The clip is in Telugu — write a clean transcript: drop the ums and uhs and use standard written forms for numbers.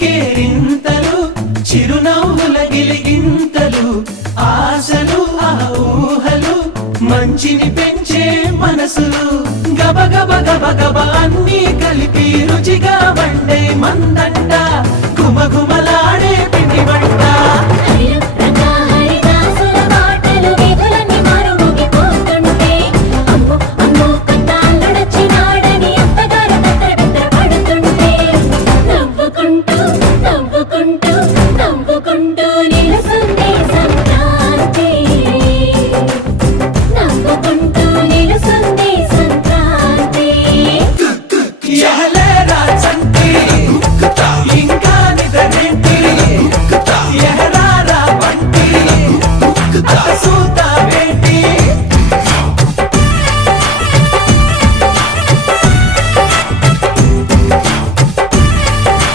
కేరింతలు చిరునవ్వుల గిలిగింతలు ఆశలు ఆ ఊహలు మంచిని పెంచే మనసులు గబ గబ గబ గబ అన్నీ కలిపి రుచిగా వండే మందంట గుమగుమలాడే పిండి వంట నవ్వుకుంటూ